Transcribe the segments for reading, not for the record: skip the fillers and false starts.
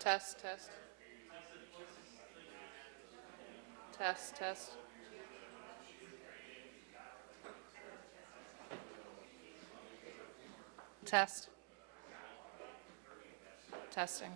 Test, test. Test, test. Test. Testing.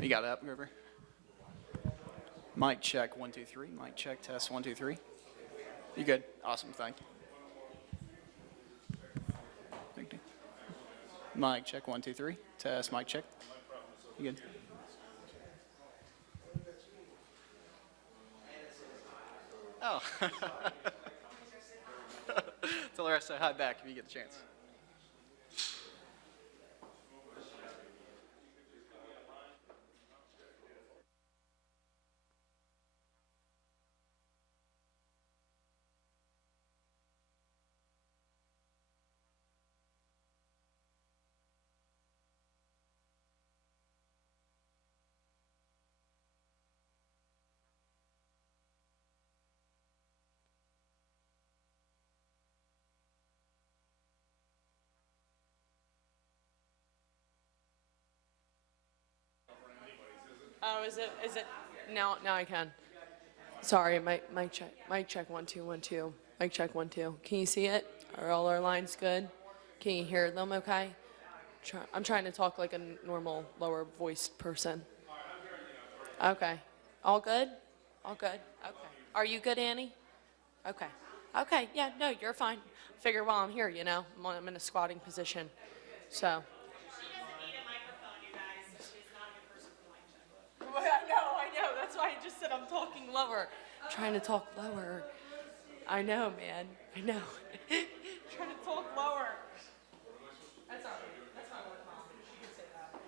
You got it up, River? Mic check, 1, 2, 3. Mic check, test, 1, 2, 3. You good? Awesome, thank you. Thank you. Mic check, 1, 2, 3. Test, mic check. You good? Oh. Tell the rest to hide back if you get the chance. Oh, is it? Now I can. Sorry, mic check. Mic check, 1 2 1 2. Mic check, 1 2. Can you see it? Are all our lines good? Can you hear them okay? I'm trying to talk like a normal, lower voiced person. Okay. All good? All good? Okay. Are you good, Annie? Okay. Okay, yeah, no, you're fine. Figure while I'm here, I'm in a squatting position. So. I know. That's why I just said I'm talking lower. I'm trying to talk lower. I know, man. I know. Trying to talk lower. That's all right. That's my work mom. She can say that.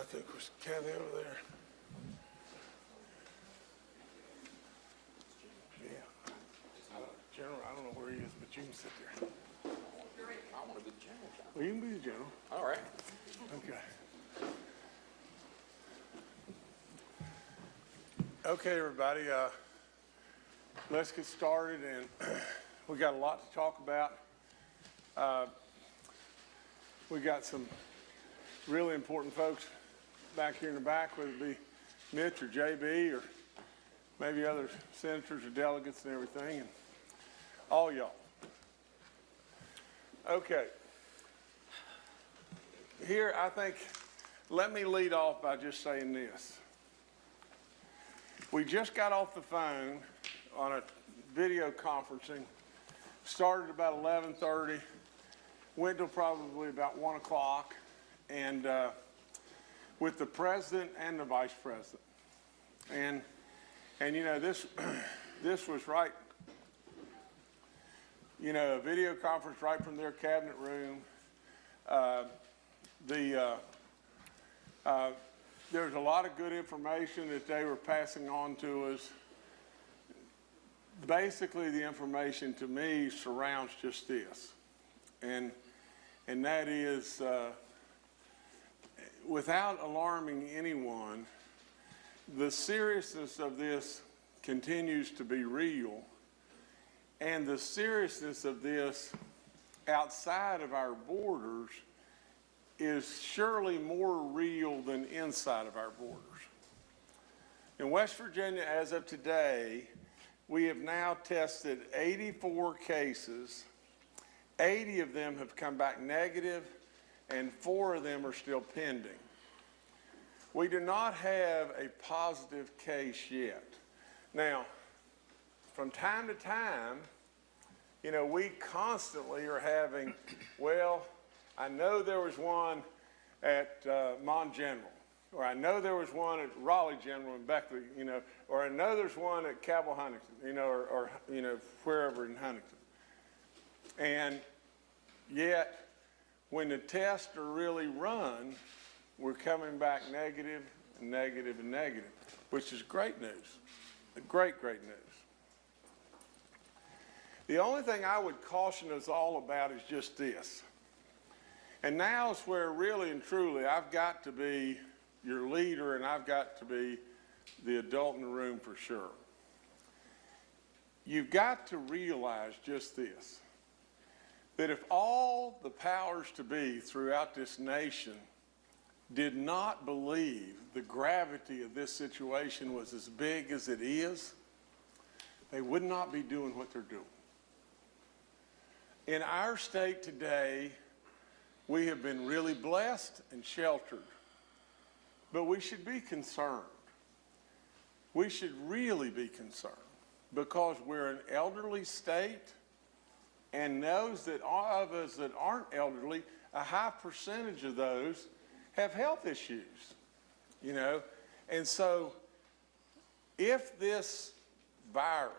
I think was Kathy over there. Yeah. General, I don't know where he is, but you can sit there. I want to be the general. Well, you can be the general. All right. Okay. Okay, everybody, let's get started, and we got a lot to talk about. We got some really important folks back here in the back, whether it be Mitch or JB or maybe other senators or delegates and everything, and all y'all. Okay. Here, I think, let me lead off by just saying this. We just got off the phone on a video conferencing, started about 11:30, went till probably about 1 o'clock, and with the president and the vice president. And you know, this was right, you know, a video conference right from their cabinet room. There's a lot of good information that they were passing on to us. Basically, the information to me surrounds just this, and that is, without alarming anyone, the seriousness of this continues to be real, and the seriousness of this outside of our borders is surely more real than inside of our borders. In West Virginia, as of today, we have now tested 84 cases. 80 of them have come back negative, and 4 of them are still pending. We do not have a positive case yet. Now, from time to time, you know, we constantly are having, well, I know there was one at Mon General, or I know there was one at Raleigh General in Beckley, you know, or I know there's one at Cabell Huntington, you know, or you know, wherever in Huntington. And yet, when the tests are really run, we're coming back negative and negative and negative, which is great news, great news. The only thing I would caution us all about is just this. And now is where really and truly I've got to be your leader, and I've got to be the adult in the room for sure. You've got to realize just this, that if all the powers to be throughout this nation did not believe the gravity of this situation was as big as it is, they would not be doing what they're doing. In our state today, we have been really blessed and sheltered, but we should be concerned. We should really be concerned because we're an elderly state, and those that are of us that aren't elderly, a high percentage of those have health issues, you know. And so if this virus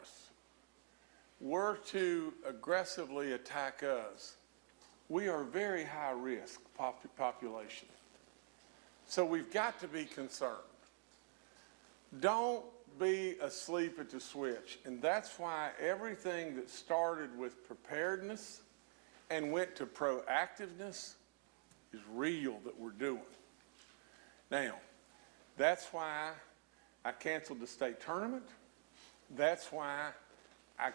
were to aggressively attack us, we are a very high risk population. So we've got to be concerned. Don't be asleep at the switch. And that's why everything that started with preparedness and went to proactiveness is real that we're doing. Now, that's why I canceled the state tournament. That's why I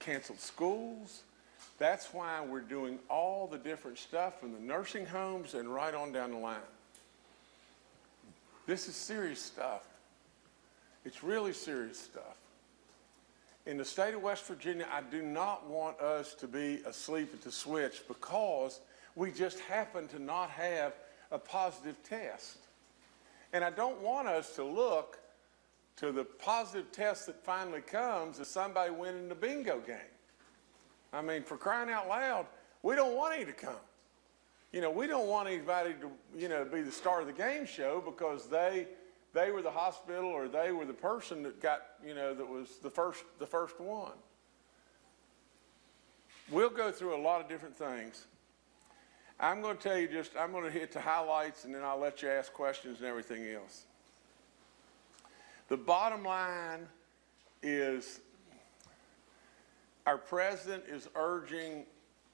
canceled schools. That's why we're doing all the different stuff in the nursing homes and right on down the line. This is serious stuff. It's really serious stuff. In the state of West Virginia, I do not want us to be asleep at the switch because we just happen to not have a positive test. And I don't want us to look to the positive test that finally comes as somebody winning the bingo game. I mean, for crying out loud, we don't want any to come. You know, we don't want anybody to, you know, be the star of the game show because they were the hospital or they were the person that got, you know, that was the first one. We'll go through a lot of different things. I'm going to tell you I'm going to hit the highlights and then I'll let you ask questions and everything else. The bottom line is our president is urging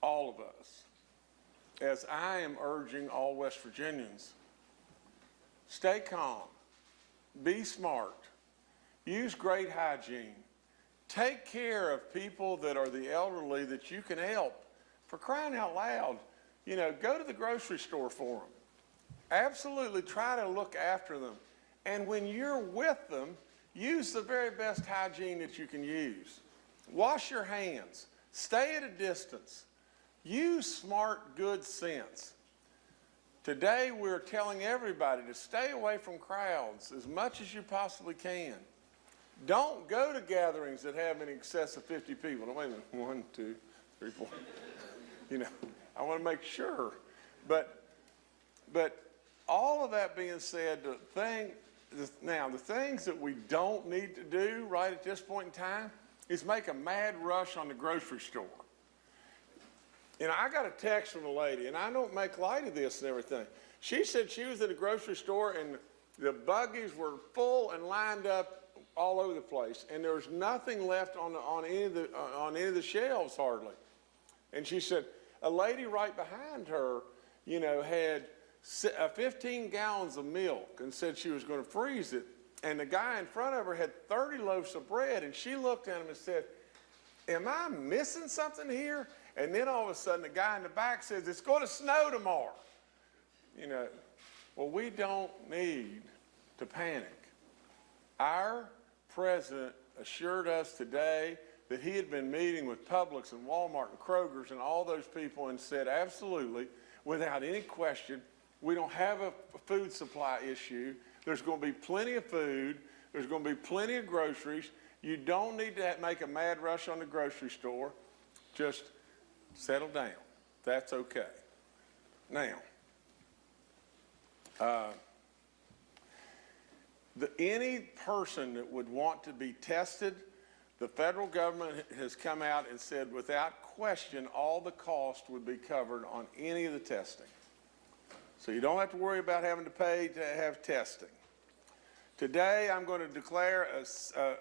all of us, as I am urging all West Virginians, stay calm, be smart, use great hygiene, take care of people that are the elderly that you can help. For crying out loud, you know, go to the grocery store for them. Absolutely try to look after them. And when you're with them, use the very best hygiene that you can use. Wash your hands. Stay at a distance. Use smart, good sense. Today, we're telling everybody to stay away from crowds as much as you possibly can. Don't go to gatherings that have in excess of 50 people. Now, wait a minute. 1, 2, 3, 4. You know, I want to make sure. But all of that being said, the things that we don't need to do right at this point in time is make a mad rush on the grocery store. You know, I got a text from a lady, and I don't make light of this and everything. She said she was in a grocery store and the buggies were full and lined up all over the place, and there was nothing left on any of the shelves hardly. And she said a lady right behind her, you know, had 15 gallons of milk and said she was going to freeze it. And the guy in front of her had 30 loaves of bread, and she looked at him and said, "Am I missing something here?" And then all of a sudden, the guy in the back says, "It's going to snow tomorrow." You know, well, we don't need to panic. Our president assured us today that he had been meeting with Publix and Walmart and Kroger's and all those people and said, absolutely, without any question, we don't have a food supply issue. There's going to be plenty of food. There's going to be plenty of groceries. You don't need to make a mad rush on the grocery store. Just settle down. That's okay. Now, any person that would want to be tested, the federal government has come out and said without question all the cost would be covered on any of the testing. So you don't have to worry about having to pay to have testing. Today I'm going to declare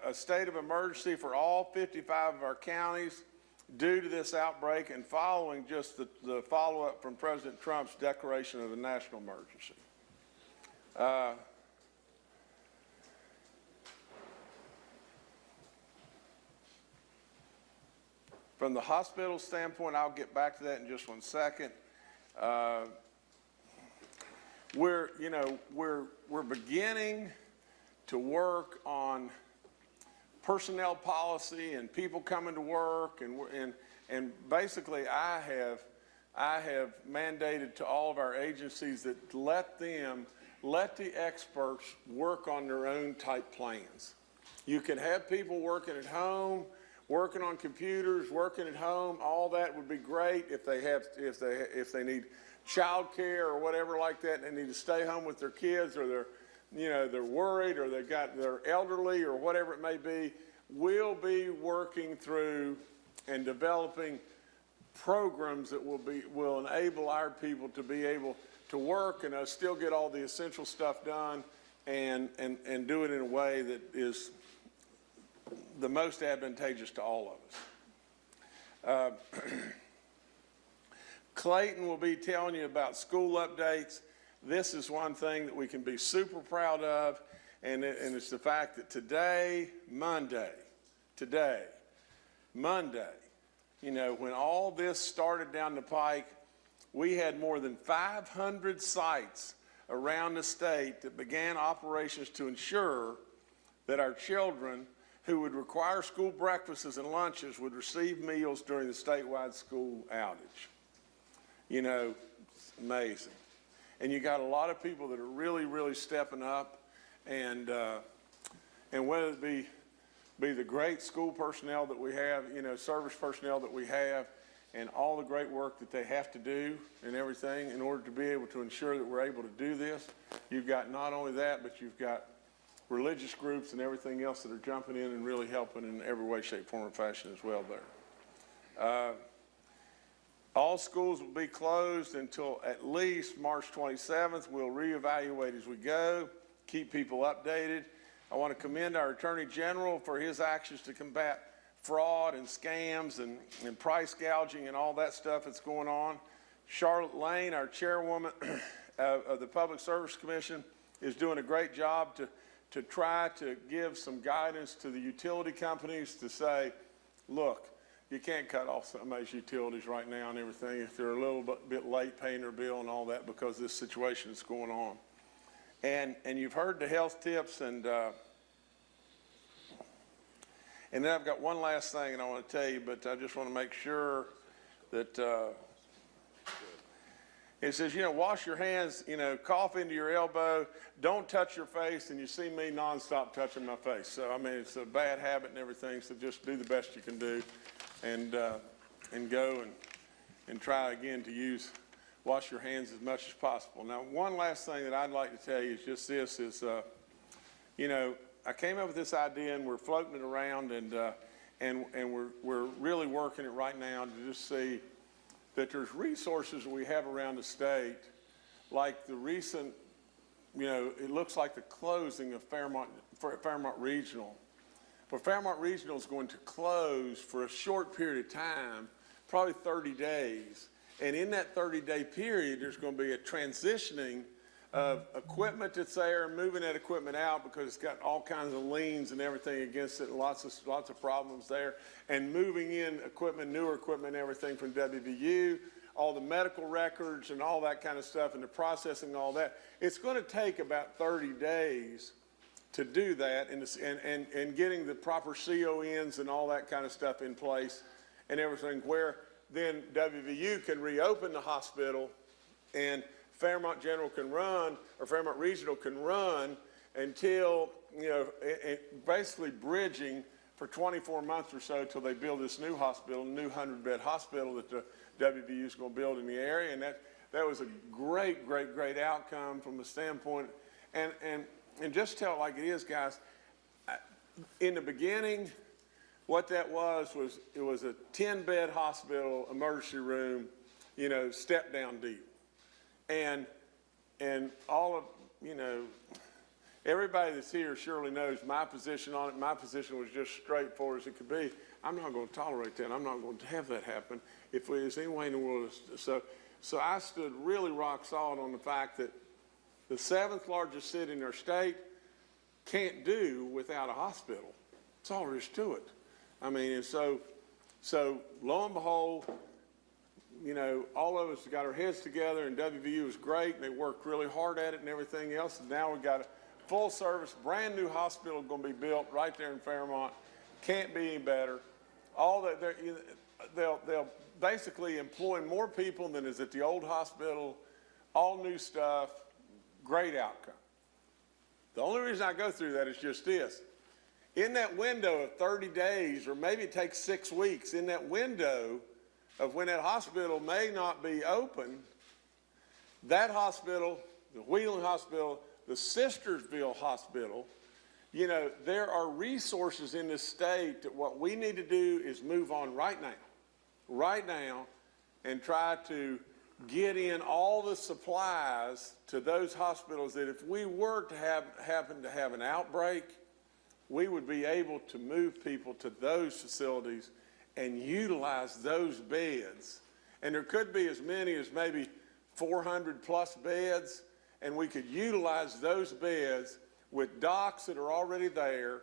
a state of emergency for all 55 of our counties due to this outbreak and following just the follow-up from President Trump's declaration of a national emergency. From the hospital standpoint, I'll get back to that in just 1 second. We're beginning to work on personnel policy and people coming to work, and basically I have mandated to all of our agencies that let the experts work on their own type plans. You can have people working at home, working on computers, working at home. All that would be great if they need child care or whatever like that, and they need to stay home with their kids, or they're worried, or they're elderly, or whatever it may be. We'll be working through and developing programs that will enable our people to be able to work and still get all the essential stuff done and do it in a way that is the most advantageous to all of us. Clayton will be telling you about school updates. This is one thing that we can be super proud of, and it's the fact that today, Monday, you know, when all this started down the pike, we had more than 500 sites around the state that began operations to ensure that our children who would require school breakfasts and lunches would receive meals during the statewide school outage. You know, it's amazing. And you got a lot of people that are really, really stepping up, and whether it be the great school personnel that we have, you know, service personnel that we have, and all the great work that they have to do and everything in order to be able to ensure that we're able to do this. You've got not only that, but you've got religious groups and everything else that are jumping in and really helping in every way, shape, form, and fashion as well there. All schools will be closed until at least March 27th. We'll reevaluate as we go, keep people updated. I want to commend our Attorney General for his actions to combat fraud and scams and price gouging and all that stuff that's going on. Charlotte Lane, our chairwoman of the Public Service Commission, is doing a great job to try to give some guidance to the utility companies to say, look, you can't cut off somebody's utilities right now and everything if they're a little bit late paying their bill and all that because this situation is going on. And you've heard the health tips, and then I've got one last thing and I want to tell you, but I just want to make sure that it says, wash your hands, cough into your elbow, don't touch your face, and you see me nonstop touching my face. So, I mean, it's a bad habit and everything, so just do the best you can do and go and try again to wash your hands as much as possible. Now, one last thing that I'd like to tell you is just this is, I came up with this idea and we're floating it around and we're really working it right now to just see that there's resources we have around the state, like the recent, it looks like the closing of Fairmont Regional. Well, Fairmont Regional is going to close for a short period of time, probably 30 days. And in that 30-day period, there's going to be a transitioning of equipment that's there, moving that equipment out because it's got all kinds of liens and everything against it, lots of problems there, and moving in equipment, newer equipment, everything from WVU, all the medical records and all that kind of stuff, and the processing and all that. It's going to take about 30 days to do that, and getting the proper CONs and all that kind of stuff in place and everything, where then WVU can reopen the hospital and Fairmont General can run, or Fairmont Regional can run until, basically bridging for 24 months or so till they build this new hospital, new 100-bed hospital that the WVU is going to build in the area. And that was a great outcome from the standpoint. And just tell it like it is, guys. In the beginning, what that was it was a 10-bed hospital, emergency room, step down deal. And all of, everybody that's here surely knows my position on it. My position was just straightforward as it could be. I'm not going to tolerate that. I'm not going to have that happen if there's any way in the world. So I stood really rock solid on the fact that the 7th largest city in our state can't do without a hospital. That's all there is to it. I mean, and so lo and behold, all of us got our heads together, and WVU was great, and they worked really hard at it and everything else. And now we've got a full service, brand new hospital going to be built right there in Fairmont. Can't be any better. All that they'll basically employ more people than is at the old hospital. All new stuff. Great outcome. The only reason I go through that is just this. In that window of 30 days, or maybe it takes 6 weeks, in that window of when that hospital may not be open, that hospital, the Wheeling Hospital, the Sistersville Hospital, there are resources in this state that what we need to do is move on right now, and try to get in all the supplies to those hospitals that if we were to happen to have an outbreak, we would be able to move people to those facilities and utilize those beds. And there could be as many as maybe 400 plus beds, and we could utilize those beds with docs that are already there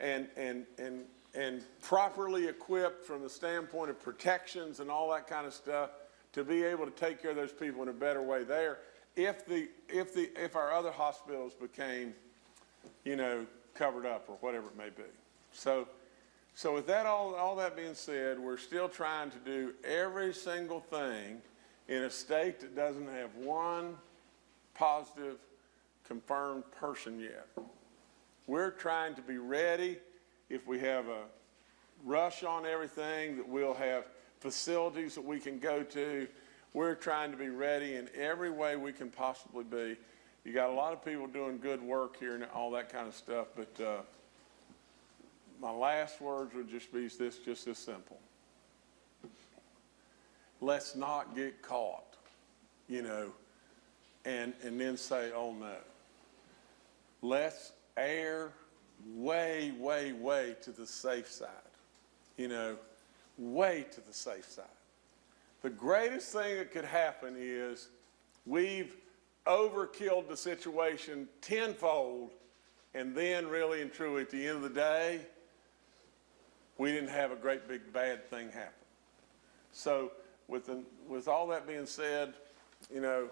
and properly equipped from the standpoint of protections and all that kind of stuff to be able to take care of those people in a better way there if our other hospitals became, covered up or whatever it may be. So with that, all that being said, we're still trying to do every single thing in a state that doesn't have one positive confirmed person yet. We're trying to be ready if we have a rush on everything, that we'll have facilities that we can go to. We're trying to be ready in every way we can possibly be. You got a lot of people doing good work here and all that kind of stuff, but my last words would just be just this simple. let's not get caught, you know, and then say, oh no. Let's err way, way, way to the safe side, you know, way to the safe side. The greatest thing that could happen is we've overkilled the situation tenfold, and then really and truly at the end of the day, we didn't have a great big bad thing happen. So with all that being said, you know,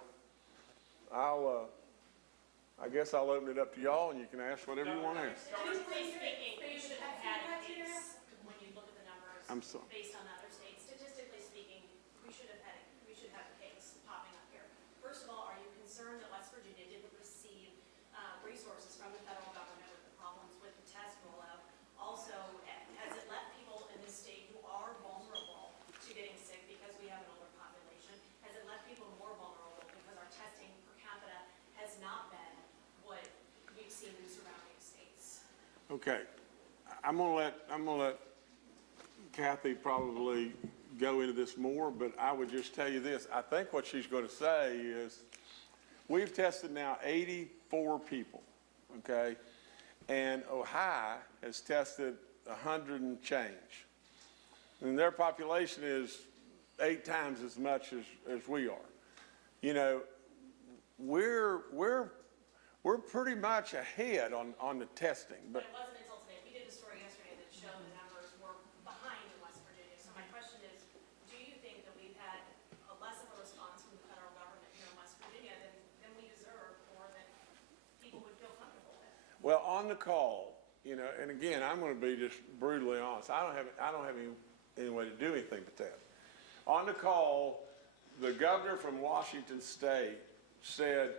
I guess I'll open it up to y'all, and you can ask whatever you want to ask. Statistically speaking, we should have had a case when you look at the numbers. I'm sorry. Based on other states, statistically speaking, we should have a case popping up here. First of all, are you concerned that West Virginia didn't receive resources from the federal government with the problems with the test rollout? Also, has it left people in this state who are vulnerable to getting sick because we have an older population? Has it left people more vulnerable because our testing per capita has not been what we've seen in surrounding states? Okay, I'm gonna let Kathy probably go into this more, but I would just tell you this. I think what she's going to say is we've tested now 84 people, okay, and Ohio has tested 100 and change, and their population is 8 times as much as we are. You know, we're pretty much ahead on the testing, But it wasn't until today. We did a story yesterday that showed the numbers were behind in West Virginia. So my question is, do you think that we've had less of a response from the federal government here in West Virginia than we deserve or that people would feel comfortable with? well, on the call, you know, and again, I'm going to be just brutally honest. I don't have any way to do anything but that. On the call, the governor from Washington State said,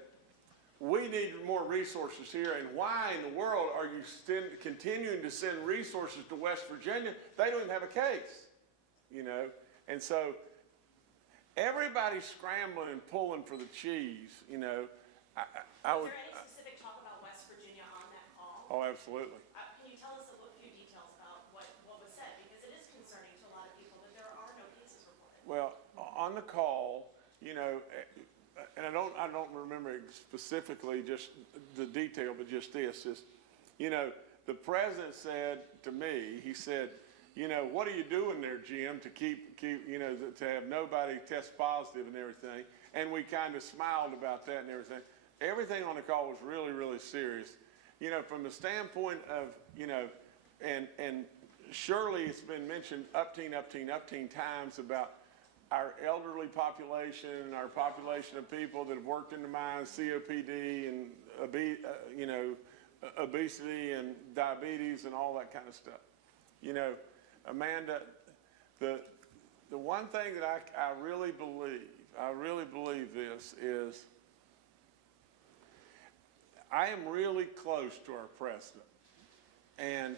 we need more resources here, and why in the world are you continuing to send resources to West Virginia? They don't even have a case, you know? And so everybody's scrambling and pulling for the cheese, you know? I Was would, there any specific talk about West Virginia on that call? oh, absolutely. Can you tell us a few details about what was said? Because it is concerning to a lot of people that there are no cases reported. Well, on the call, you know, and I don't remember specifically just the detail, but just this is, you know, the president said to me, he said, you know, what are you doing there, Jim, to keep you know, to have nobody test positive and everything? And we kind of smiled about that and everything. Everything on the call was really, really serious. You know, from the standpoint of, you know, and surely it's been mentioned upteen times about our elderly population, our population of people that have worked in the mines, COPD and you know, obesity and diabetes and all that kind of stuff. You know, Amanda, the one thing that I really believe this is, I am really close to our president, and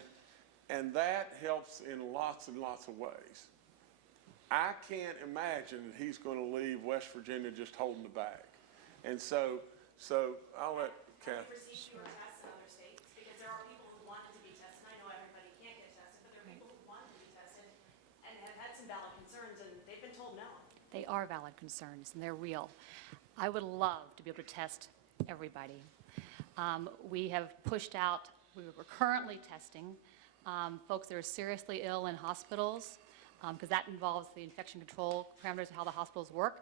that helps in lots and lots of ways. I can't imagine that he's going to leave West Virginia just holding the bag. And so I'll let Kathy. Have you received fewer tests in other states? Because there are people who wanted to be tested. I know everybody can't get tested, but there are people who wanted to be tested and have had some valid concerns, and they've been told no. They are valid concerns, and they're real. I would love to be able to test everybody. We have pushed out, we're currently testing folks that are seriously ill in hospitals, because that involves the infection control parameters of how the hospitals work,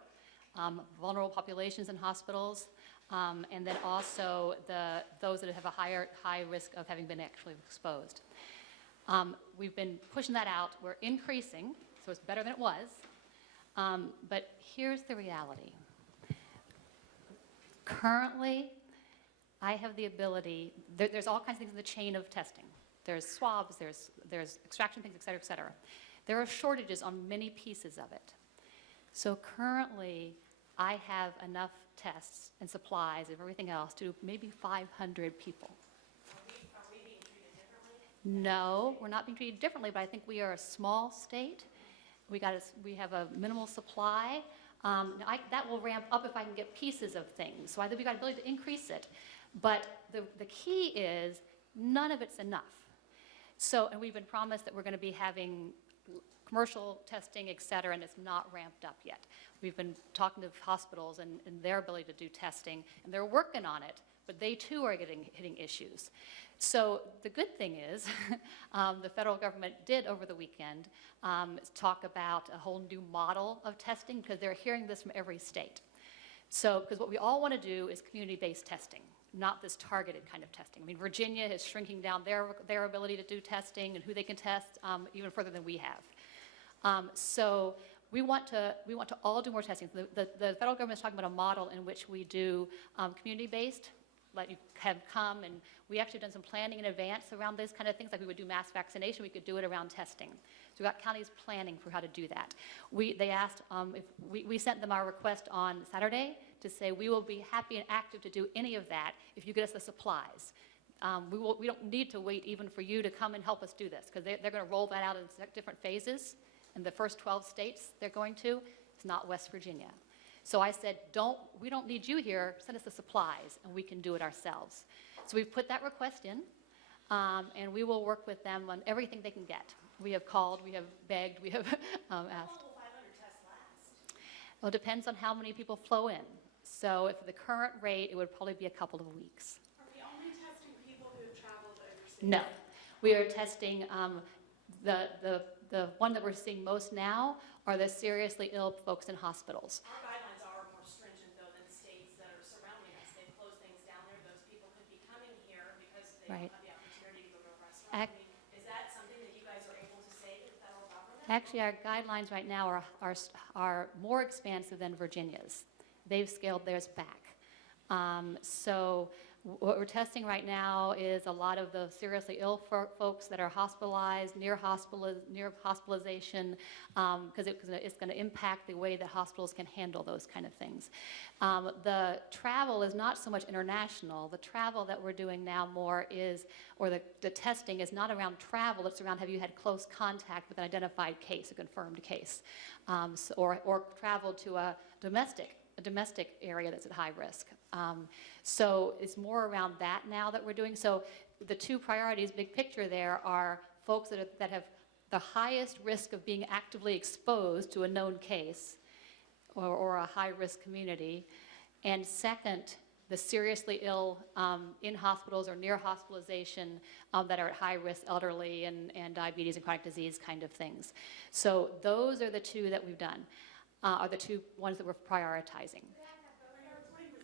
vulnerable populations in hospitals, and then also those that have a high risk of having been actually exposed. We've been pushing that out. We're increasing, so it's better than it was. But here's the reality. Currently, I have the ability, there's all kinds of things in the chain of testing. There's swabs, there's extraction things, et cetera, et cetera. There are shortages on many pieces of it. So currently, I have enough tests and supplies and everything else to maybe 500 people. Are we being treated differently? No, we're not being treated differently, but I think we are a small state. We have a minimal supply. That will ramp up if I can get pieces of things. So I think we've got the ability to increase it. But the key is none of it's enough. So, and we've been promised that we're going to be having commercial testing, et cetera, and it's not ramped up yet. We've been talking to hospitals and their ability to do testing, and they're working on it, but they too are hitting issues. So the good thing is, the federal government did over the weekend talk about a whole new model of testing, because they're hearing this from every state. So, because what we all want to do is community-based testing, not this targeted kind of testing. I mean, Virginia is shrinking down their ability to do testing and who they can test even further than we have. So we want to all do more testing. The federal government is talking about a model in which we do community-based, let you have come, and we actually done some planning in advance around those kind of things, like we would do mass vaccination, we could do it around testing. So we've got counties planning for how to do that. They asked, if we sent them our request on Saturday to say we will be happy and active to do any of that if you get us the supplies. We don't need to wait even for you to come and help us do this, because they're going to roll that out in different phases. And the first 12 states they're going to, it's not West Virginia. So I said, we don't need you here, send us the supplies, and we can do it ourselves. So we've put that request in, and we will work with them on everything they can get. We have called, we have begged, we have asked. How long will 500 tests last? Well, it depends on how many people flow in. So if the current rate, it would probably be a couple of weeks. Are we only testing people who have traveled overseas? No, we are testing the one that we're seeing most now are the seriously ill folks in hospitals. Our guidelines are more stringent, though, than states that are surrounding us. They've closed things down there. Those people could be coming here because they Right. don't have the opportunity to go to a restaurant. Ac- I mean, is that something that you guys are able to say to the federal government? Actually, our guidelines right now are more expansive than Virginia's. They've scaled theirs back. So what we're testing right now is a lot of the seriously ill folks that are hospitalized, near hospitalization, because it's going to impact the way that hospitals can handle those kind of things. The travel is not so much international. The travel that we're doing now more is, or the testing is not around travel, it's around have you had close contact with an identified case, a confirmed case, or travel to a domestic area that's at high risk. So it's more around that now that we're doing. So the two priorities, big picture there, are folks that have the highest risk of being actively exposed to a known case or a high-risk community. And second, the seriously ill in hospitals or near hospitalization that are at high risk, elderly and diabetes and chronic disease kind of things. So those are the two that we've done, are the two ones that we're prioritizing.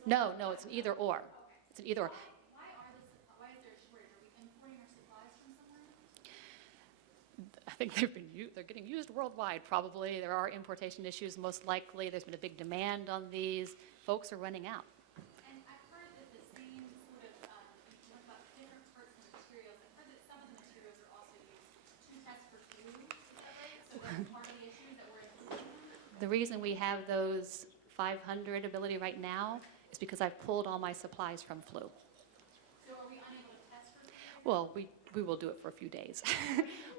No, it's an either or. It's an either or. Why is there a shortage? Are we importing our supplies from somewhere? I think they're getting used worldwide, probably. There are importation issues, most likely. There's been a big demand on these. Folks are running out. And I've heard that the same sort of, you talk about different parts of the materials. I've heard that some of the materials are also used to test for flu. Is that right? So that's part of the issue that we're including? The reason we have those 500 ability right now is because I've pulled all my supplies from flu. So are we unable to test for flu? Well, we will do it for a few days.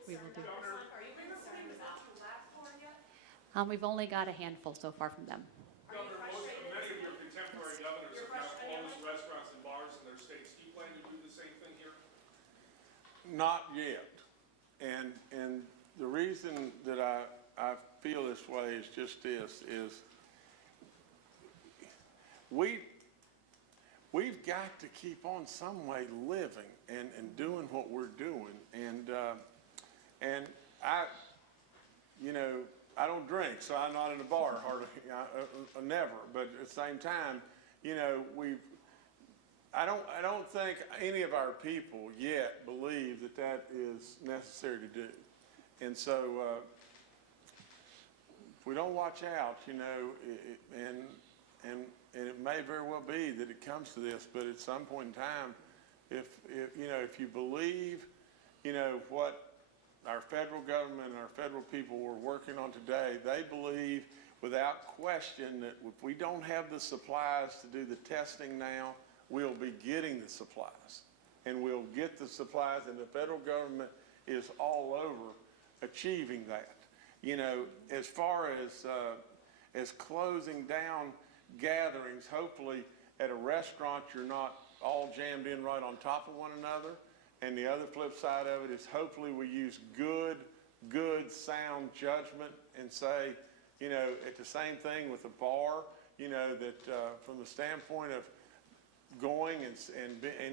We will do. Are you concerned about the lab for yet? We've only got a handful so far from them. Governor, many of your contemporary governors have now closed restaurants and bars in their states. Do you plan to do the same thing here? Not yet. And the reason that I feel this way is just this, is we've got to keep on some way living and doing what we're doing. And I don't drink, so I'm not in a bar hardly, never. But at the same time, I don't think any of our people yet believe that is necessary to do. And so if we don't watch out, and it may very well be that it comes to this, but at some point in time, if you believe, what our federal government and our federal people were working on today, they believe without question that if we don't have the supplies to do the testing now, we'll be getting the supplies. And we'll get the supplies, and the federal government is all over achieving that. As far as closing down gatherings, hopefully at a restaurant you're not all jammed in right on top of one another. And the other flip side of it is hopefully we use good good, sound judgment and say, you know, at the same thing with the bar, you know, that from the standpoint of going and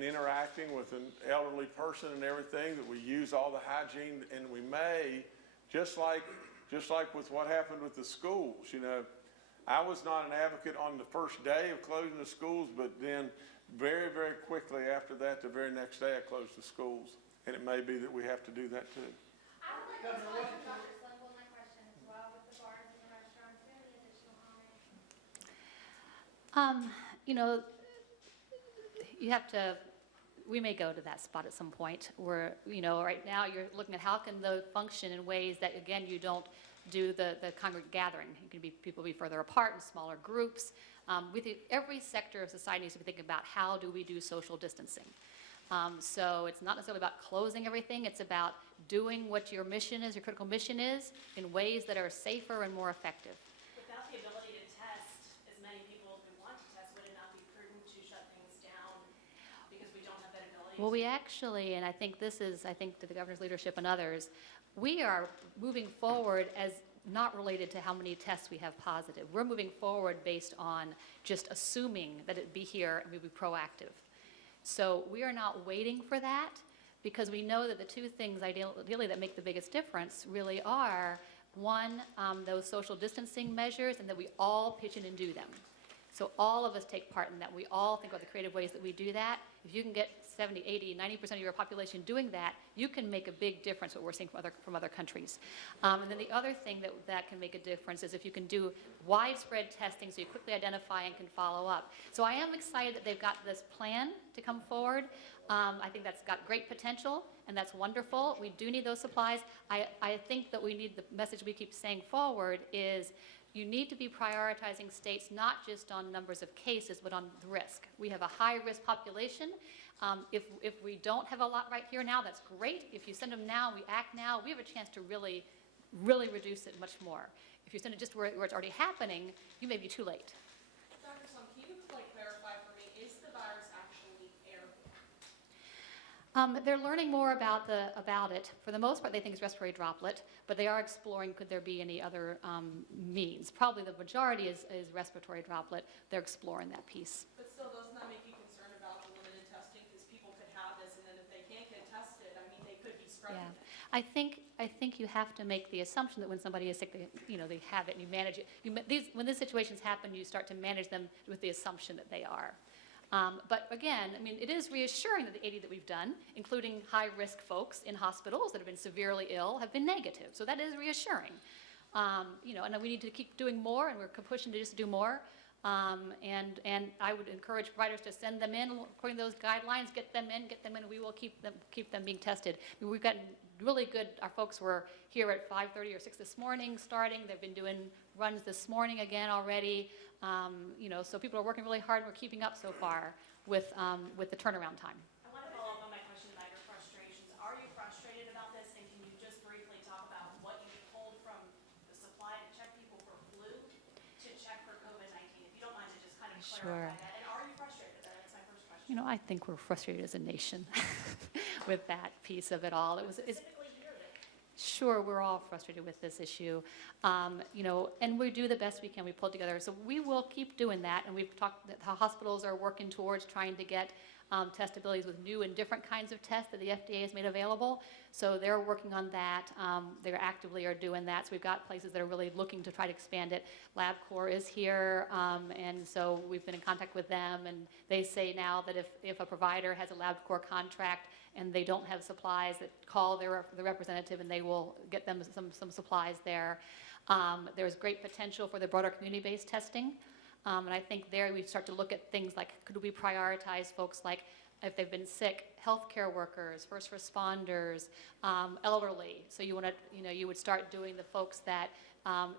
interacting with an elderly person and everything, that we use all the hygiene, and we may, just like with what happened with the schools, you know, I was not an advocate on the first day of closing the schools, but then very, very quickly after that, the very next day, I closed the schools. And it may be that we have to do that too. I would like to respond to Dr. Slingle, my question as well, with the bars and the restaurants. Do you have any additional comments? You know, you have to, we may go to that spot at some point where, you know, right now you're looking at how can they function in ways that, again, you don't do the congregate gathering. You can be, people be further apart in smaller groups. Every sector of society needs to be thinking about how do we do social distancing. So it's not necessarily about closing everything. It's about doing what your mission is, your critical mission is, in ways that are safer and more effective. Without the ability to test as many people as we want to test, would it not be prudent to shut things down because we don't have that ability? Well, we actually, and I think this is, I think to the governor's leadership and others, we are moving forward as not related to how many tests we have positive. We're moving forward based on just assuming that it'd be here and we'd be proactive. So we are not waiting for that because we know that the two things ideally that make the biggest difference really are, one, those social distancing measures, and that we all pitch in and do them. So all of us take part in that. We all think about the creative ways that we do that. If you can get 70, 80, 90% of your population doing that, you can make a big difference, what we're seeing from other countries. And then the other thing that can make a difference is if you can do widespread testing so you quickly identify and can follow up. So I am excited that they've got this plan to come forward. I think that's got great potential, and that's wonderful. We do need those supplies. I think that we need, the message we keep saying forward is, you need to be prioritizing states not just on numbers of cases, but on the risk. We have a high-risk population. If we don't have a lot right here now, that's great. If you send them now, we act now, we have a chance to really, really reduce it much more. If you send it just where it's already happening, you may be too late. Dr. Slum, can you clarify for me, is the virus actually airborne? They're learning more about it. For the most part, they think it's respiratory droplet, but they are exploring could there be any other means. Probably the majority is respiratory droplet. They're exploring that piece. But still, doesn't that make you concerned about the limited testing? Because people could have this, and then if they can't get tested, I mean, they could be spreading it. I think you have to make the assumption that when somebody is sick, they have it and you manage it. When these situations happen, you start to manage them with the assumption that they are. But again, I mean, it is reassuring that the 80 that we've done, including high-risk folks in hospitals that have been severely ill, have been negative. So that is reassuring. And we need to keep doing more, and we're pushing to just do more. And I would encourage providers to send them in according to those guidelines. Get them in. And we will keep them being tested. I mean, we've gotten really good. Our folks were here at 5:30 or 6 this morning starting. They've been doing runs this morning again already. So people are working really hard. We're keeping up so far with the turnaround time. I want to follow up on my question about your frustrations. Are you frustrated about this? And can you just briefly talk about what you pulled from the supply to check people for flu to check for COVID-19? If you don't mind to just kind of clarify that. And are you frustrated? That's my first question. I think we're frustrated as a nation with that piece of it all. Specifically here that Sure, we're all frustrated with this issue, and we do the best we can. We pull together, so we will keep doing that. And we've talked that the hospitals are working towards trying to get testabilities with new and different kinds of tests that the FDA has made available. So they're working on that. They actively are doing that. So we've got places that are really looking to try to expand it. LabCorp is here, and so we've been in contact with them. And they say now that if a provider has a LabCorp contract and they don't have supplies, that call the representative and they will get them some supplies there. There's great potential for the broader community-based testing. And I think there we start to look at things like, could we prioritize folks like if they've been sick, healthcare workers, first responders, elderly. So you would start doing the folks that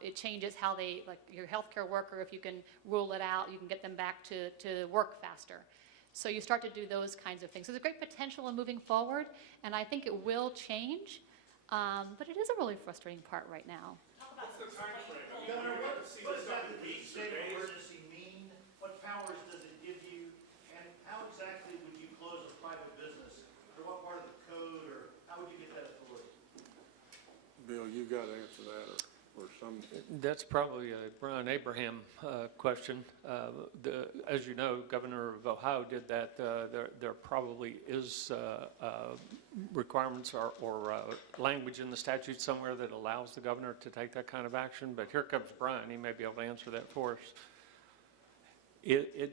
it changes how they, like your healthcare worker, if you can rule it out, you can get them back to work faster. So you start to do those kinds of things. So there's great potential in moving forward, and I think it will change, but it is a really frustrating part right now. What's the time frame? Governor, what does that state of emergency mean? What powers does it give you? And how exactly would you close a private business? Or what part of the code, or how would you get that authority? Bill, got to answer that, or some, That's probably a Brian Abraham question. As you know, Governor of Ohio did that. There probably is requirements or language in the statute somewhere that allows the governor to take that kind of action. But here comes Brian. He may be able to answer that for us.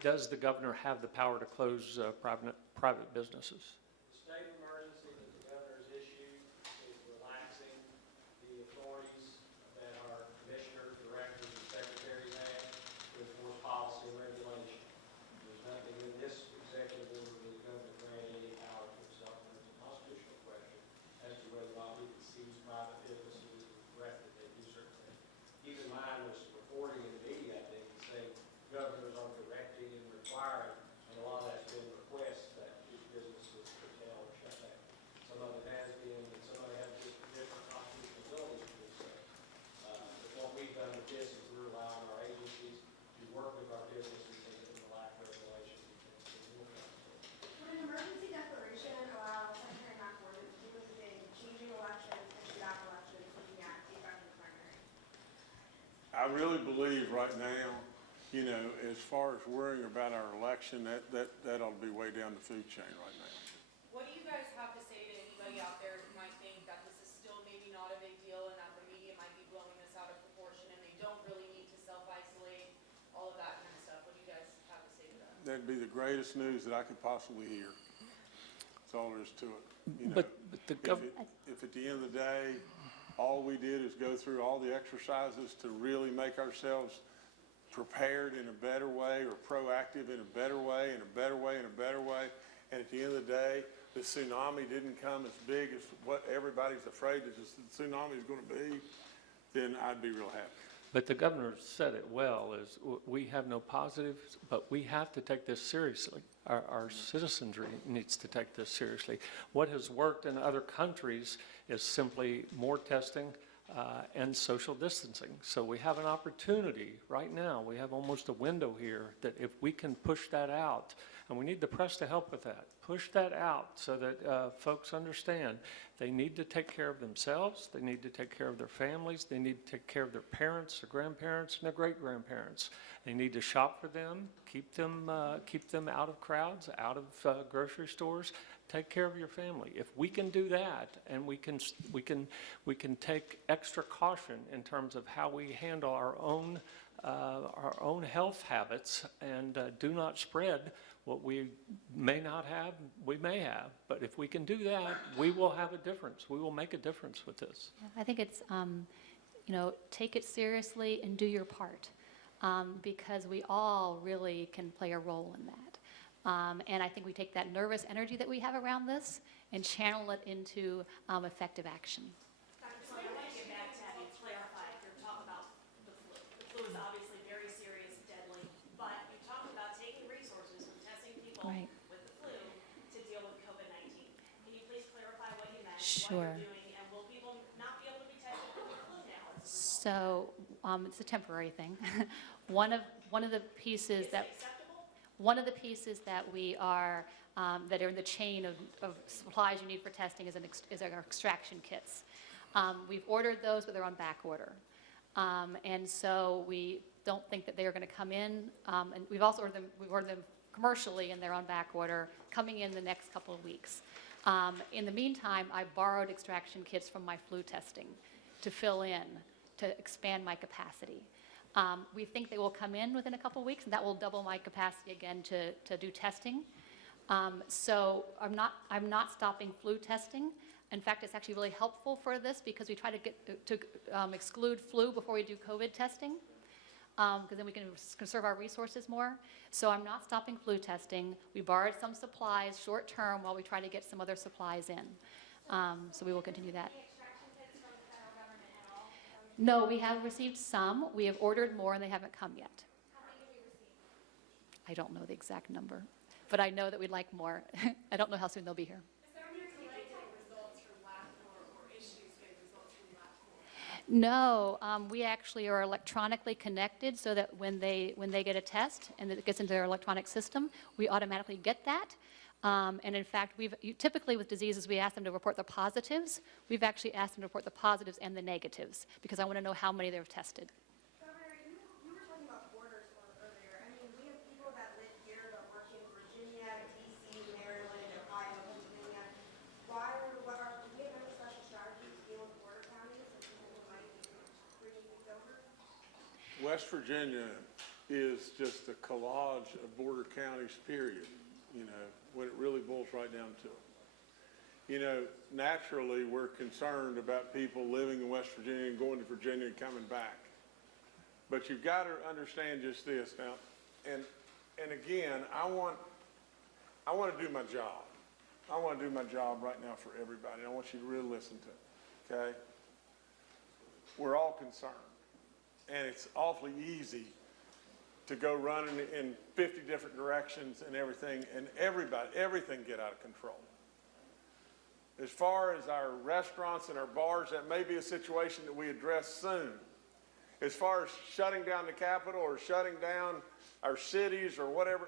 Does the governor have the power to close private businesses? The state of emergency that the governor has issued is relaxing the authorities that our commissioners, directors, and secretaries have to enforce policy and regulation. There's nothing in this executive order that the governor granted any power to himself, and it's a constitutional question as to whether or not he can seize private businesses and threat that they do certain things. Keep in mind, there's some reporting in the media, I think, that say governors are directing and requiring, and a lot of that's been requests that these businesses curtail or shut down. Some of it has been, and some of it has just different constitutional abilities to do so. But what we've done with this is we're allowing our agencies to work with our businesses and the lack of regulation. Would an emergency declaration allow Secretary McWhorter to do anything, changing elections and back elections, looking at the effective primary? I really believe right now, you know, as far as worrying about our election, that ought to be way down the food chain right now. What do you guys have to say to anybody out there who might think that this is still maybe not a big deal and that the media might be blowing this out of proportion and they don't really need to self-isolate, all of that kind of stuff? What do you guys have to say to that? That'd be the greatest news that I could possibly hear. That's all there is to it. You know, But the if at the end of the day, all we did is go through all the exercises to really make ourselves prepared in a better way, or proactive in a better way, in a better way, in a better way, and at the end of the day, the tsunami didn't come as big as what everybody's afraid that the tsunami is going to be, then I'd be real happy. But the governor said it well, is we have no positives, but we have to take this seriously. Our citizenry needs to take this seriously. What has worked in other countries is simply more testing and social distancing. So we have an opportunity right now. We have almost a window here that if we can push that out, and we need the press to help with that, push that out so that folks understand they need to take care of themselves, they need to take care of their families, they need to take care of their parents, their grandparents, and their great-grandparents. They need to shop for them, keep them out of crowds, out of grocery stores. Take care of your family. If we can do that, and we can take extra caution in terms of how we handle our own health habits, and do not spread what we may not have, we may have. But if we can do that, we will have a difference. We will make a difference with this. I think it's, take it seriously and do your part, because we all really can play a role in that. And I think we take that nervous energy that we have around this and channel it into effective action. Dr. Sloan, I want to get back to have you clarify your talk about the flu. The flu is obviously very serious, deadly, but you talked about taking resources from testing people Right. with the flu to deal with COVID-19. Can you please clarify what you meant, Sure. what you're doing, and will people not be able to be tested for the flu now as a result? So it's a temporary thing. One of the pieces Is that. it acceptable? One of the pieces that we are, that are in the chain of supplies you need for testing is our extraction kits. We've ordered those, but they're on back order. And so we don't think that they are going to come in. And we've also ordered them commercially, and they're on back order, coming in the next couple of weeks. In the meantime, I borrowed extraction kits from my flu testing to fill in, to expand my capacity. We think they will come in within a couple of weeks, and that will double my capacity again to do testing. So I'm not stopping flu testing. In fact, it's actually really helpful for this because we try to get to exclude flu before we do COVID testing, because then we can conserve our resources more. So I'm not stopping flu testing. We borrowed some supplies short term while we try to get some other supplies in. So we will continue that. No, we have received some. We have ordered more, and they haven't come yet. How many did we receive? I don't know the exact number, but I know that we'd like more. I don't know how soon they'll be here. Is there any delay getting results from LabCorp or issues getting results from LabCorp? No, we actually are electronically connected so that when they get a test and it gets into their electronic system, we automatically get that. And in fact, typically with diseases, we ask them to report the positives. We've actually asked them to report the positives and the negatives because I want to know how many they've tested. Governor, you were talking about borders earlier. I mean, we have people that live here that work in Virginia, D.C., Maryland, Ohio, Pennsylvania. Do we have any special strategy to deal with border counties and people who might be bringing things over? West Virginia is just a collage of border counties, period, you know, when it really boils right down to it. You know, naturally, we're concerned about people living in West Virginia and going to Virginia and coming back. But you've got to understand just this now, and again, I want to do my job. I want to do my job right now for everybody. I want you to really listen to me, okay? We're all concerned, and it's awfully easy to go running in 50 different directions and everything get out of control. As far as our restaurants and our bars, that may be a situation that we address soon. As far as shutting down the Capitol or shutting down our cities or whatever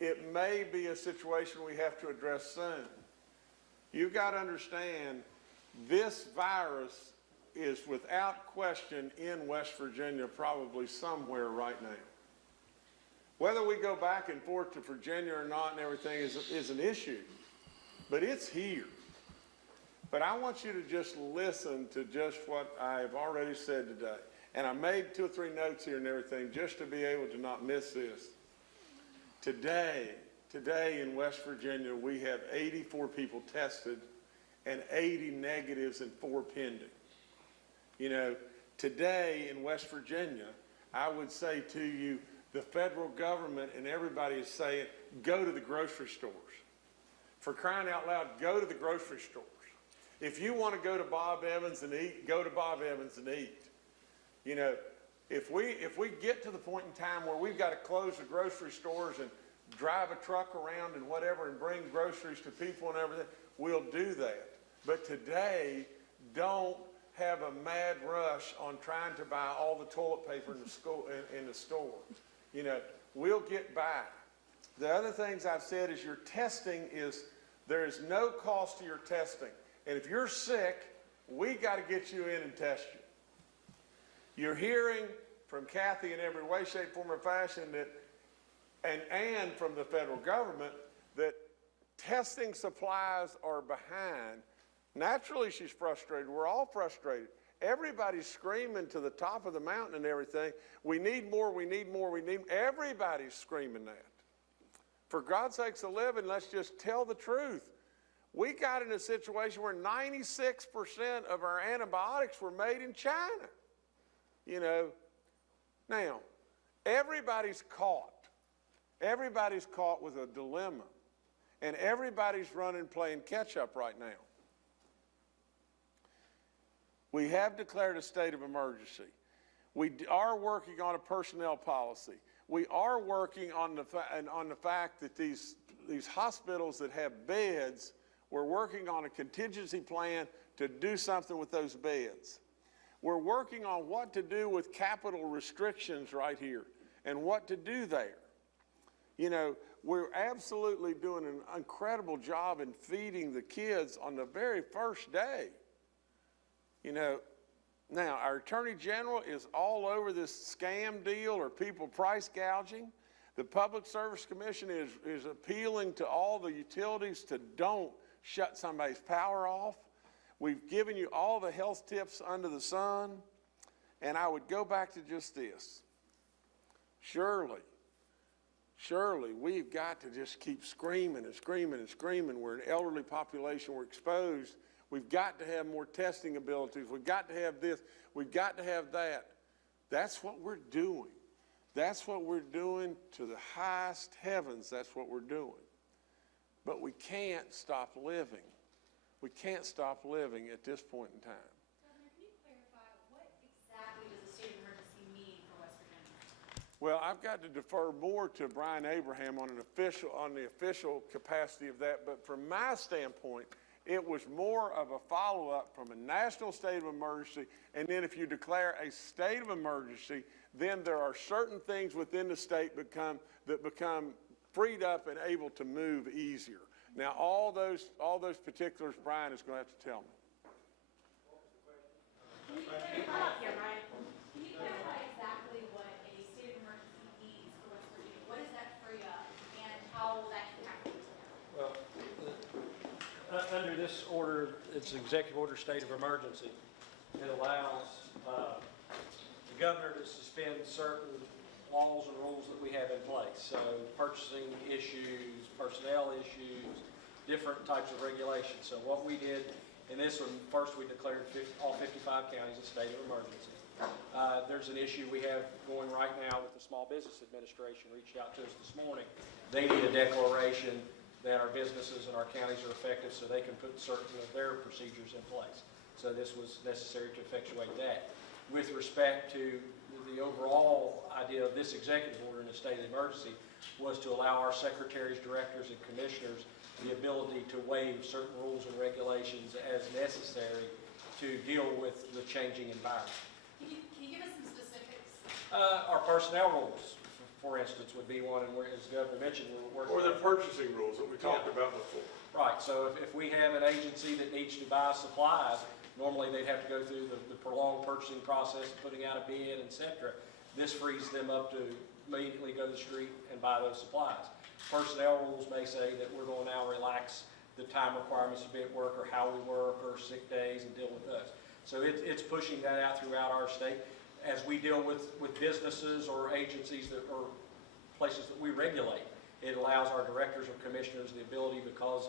it may be a situation we have to address soon. You've got to understand, this virus is without question in West Virginia probably somewhere right now. Whether we go back and forth to Virginia or not and everything is an issue, but it's here. But I want you to just listen to just what I've already said today. And I made 2 or 3 notes here and everything just to be able to not miss this. Today in West Virginia, we have 84 people tested and 80 negatives and 4 pending. You know, today in West Virginia, I would say to you, the federal government and everybody is saying, go to the grocery stores. For crying out loud, go to the grocery stores. If you want to go to Bob Evans and eat, go to Bob Evans and eat. You know, if we get to the point in time where we've got to close the grocery stores and drive a truck around and whatever and bring groceries to people and everything, we'll do that. But today, don't have a mad rush on trying to buy all the toilet paper in the store. You know, we'll get by. The other things I've said is your testing there is no cost to your testing. And if you're sick, we got to get you in and test you. You're hearing from Kathy in every way, shape, form, or fashion that, and from the federal government, that testing supplies are behind. Naturally, she's frustrated. We're all frustrated. Everybody's screaming to the top of the mountain and everything. We need more, we need more, we need more. Everybody's screaming that. For God's sakes a living, let's just tell the truth. We got in a situation where 96% of our antibiotics were made in China. You know, now, everybody's caught. Everybody's caught with a dilemma. And everybody's playing catch up right now. We have declared a state of emergency. We are working on a personnel policy. We are working on the fact that these hospitals that have beds, we're working on a contingency plan to do something with those beds. We're working on what to do with capital restrictions right here and what to do there. You know, we're absolutely doing an incredible job in feeding the kids on the very first day. You know, now our Attorney General is all over this scam deal or people price gouging. The Public Service Commission is appealing to all the utilities to don't shut somebody's power off. We've given you all the health tips under the sun. And I would go back to just this. Surely, we've got to just keep screaming and screaming and screaming. We're an elderly population. We're exposed. We've got to have more testing abilities. We've got to have this. We've got to have that. That's what we're doing. That's what we're doing to the highest heavens. That's what we're doing. But we can't stop living. We can't stop living at this point in time. Governor, can you clarify what exactly does a state of emergency mean for West Virginia? Well, I've got to defer more to Brian Abraham on the official capacity of that. But from my standpoint, it was more of a follow-up from a national state of emergency. And then if you declare a state of emergency, then there are certain things within the state that become freed up and able to move easier. Now, all those particulars, Brian is going to have to tell me. Can you clarify exactly what a state of emergency means for West Virginia? What does that free up, and how will that impact things? Well, under this order, it's Executive Order State of Emergency. It allows the governor to suspend certain laws and rules that we have in place. So purchasing issues, personnel issues, different types of regulations. So what we did in this one, first we declared all 55 counties a state of emergency. There's an issue we have going right now with the Small Business Administration, reached out to us this morning. They need a declaration that our businesses and our counties are effective so they can put certain of their procedures in place. So this was necessary to effectuate that. With respect to the overall idea of this executive order in a state of emergency was to allow our secretaries, directors, and commissioners the ability to waive certain rules and regulations as necessary to deal with the changing environment. Can you give us some specifics? Our personnel rules, for instance, would be one, and as the Governor mentioned, we're working. Or the purchasing rules that we talked about before. Right, so if we have an agency that needs to buy supplies, normally they'd have to go through the prolonged purchasing process, putting out a bid, et cetera. This frees them up to immediately go to the street and buy those supplies. Personnel rules may say that we're going to now relax the time requirements to be at work or how we work or sick days and deal with those. So it's pushing that out throughout our state. As we deal with businesses or agencies that or places that we regulate, it allows our directors or commissioners the ability, because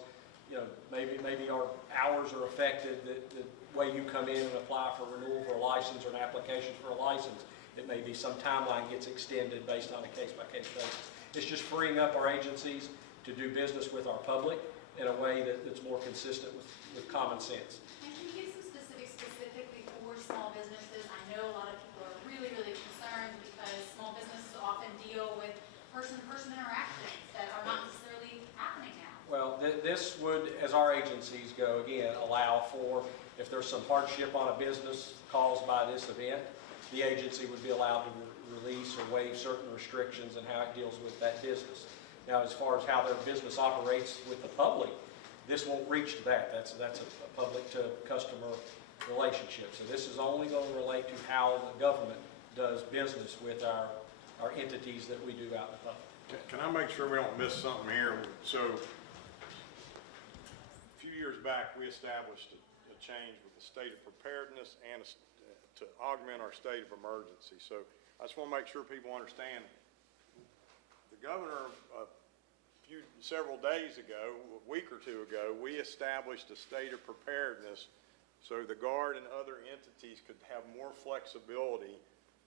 maybe our hours are affected, the way you come in and apply for renewal for a license or an application for a license, it may be some timeline gets extended based on a case-by-case basis. It's just freeing up our agencies to do business with our public in a way that's more consistent with common sense. And can you give some specifics specifically for small businesses? I know a lot of people are really, really concerned because small businesses often deal with person-to-person interactions that are not necessarily happening now. Well, this would, as our agencies go, again, allow for, if there's some hardship on a business caused by this event, the agency would be allowed to release or waive certain restrictions and how it deals with that business. Now, as far as how their business operates with the public, this won't reach to that. That's a public-to-customer relationship. So this is only going to relate to how the government does business with our entities that we do out in the public. Can I make sure we don't miss something here? So, a few years back, we established a change with the state of preparedness and to augment our state of emergency. So, I just want to make sure people understand. The governor, several days ago, a week or two ago, we established a state of preparedness so the Guard and other entities could have more flexibility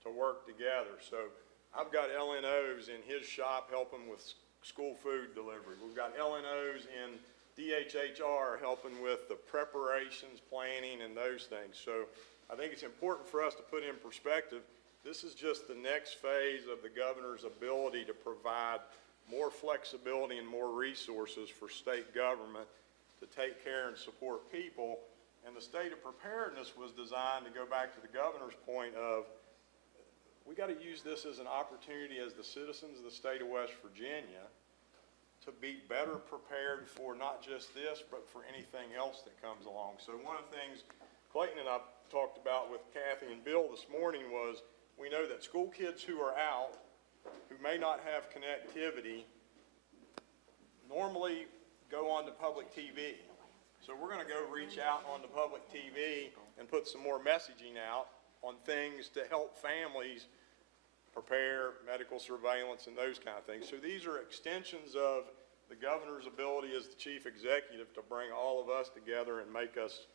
to work together. So, I've got LNOs in his shop helping with school food delivery. We've got LNOs in DHHR helping with the preparations, planning, and those things. So I think it's important for us to put in perspective, this is just the next phase of the governor's ability to provide more flexibility and more resources for state government to take care and support people. And the state of preparedness was designed to go back to the governor's point of, we got to use this as an opportunity as the citizens of the state of West Virginia to be better prepared for not just this, but for anything else that comes along. So one of the things Clayton and I talked about with Kathy and Bill this morning was, we know that school kids who are out, who may not have connectivity, normally go on to public TV. So we're going to go reach out on the public TV and put some more messaging out on things to help families prepare, medical surveillance, and those kind of things. So these are extensions of the governor's ability as the chief executive to bring all of us together and make us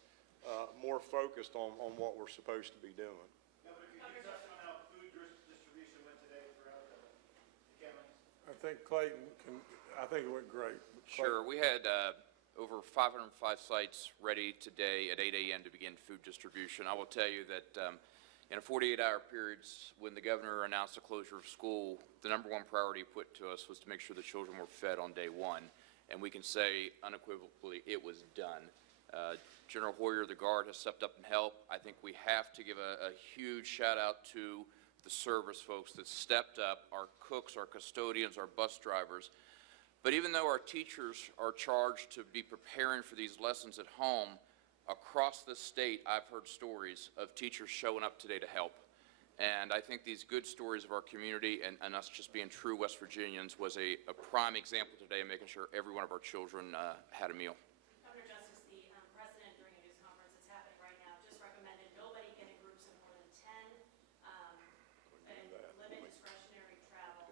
more focused on what we're supposed to be doing. Governor, could you touch on how food distribution went today throughout the counties? I think Clayton I think it went great. Sure. We had over 505 sites ready today at 8 a.m. to begin food distribution. I will tell you that in a 48-hour period, when the governor announced the closure of school, the number one priority put to us was to make sure the children were fed on day one. And we can say unequivocally it was done. General Hoyer, the Guard, has stepped up and helped. I think we have to give a huge shout out to the service folks that stepped up, our cooks, our custodians, our bus drivers. But even though our teachers are charged to be preparing for these lessons at home, across the state, I've heard stories of teachers showing up today to help. And I think these good stories of our community and us just being true West Virginians was a prime example today of making sure every one of our children had a meal. Governor Justice, the president during a news conference that's happening right now just recommended nobody get in groups of more than 10 and limit discretionary travel.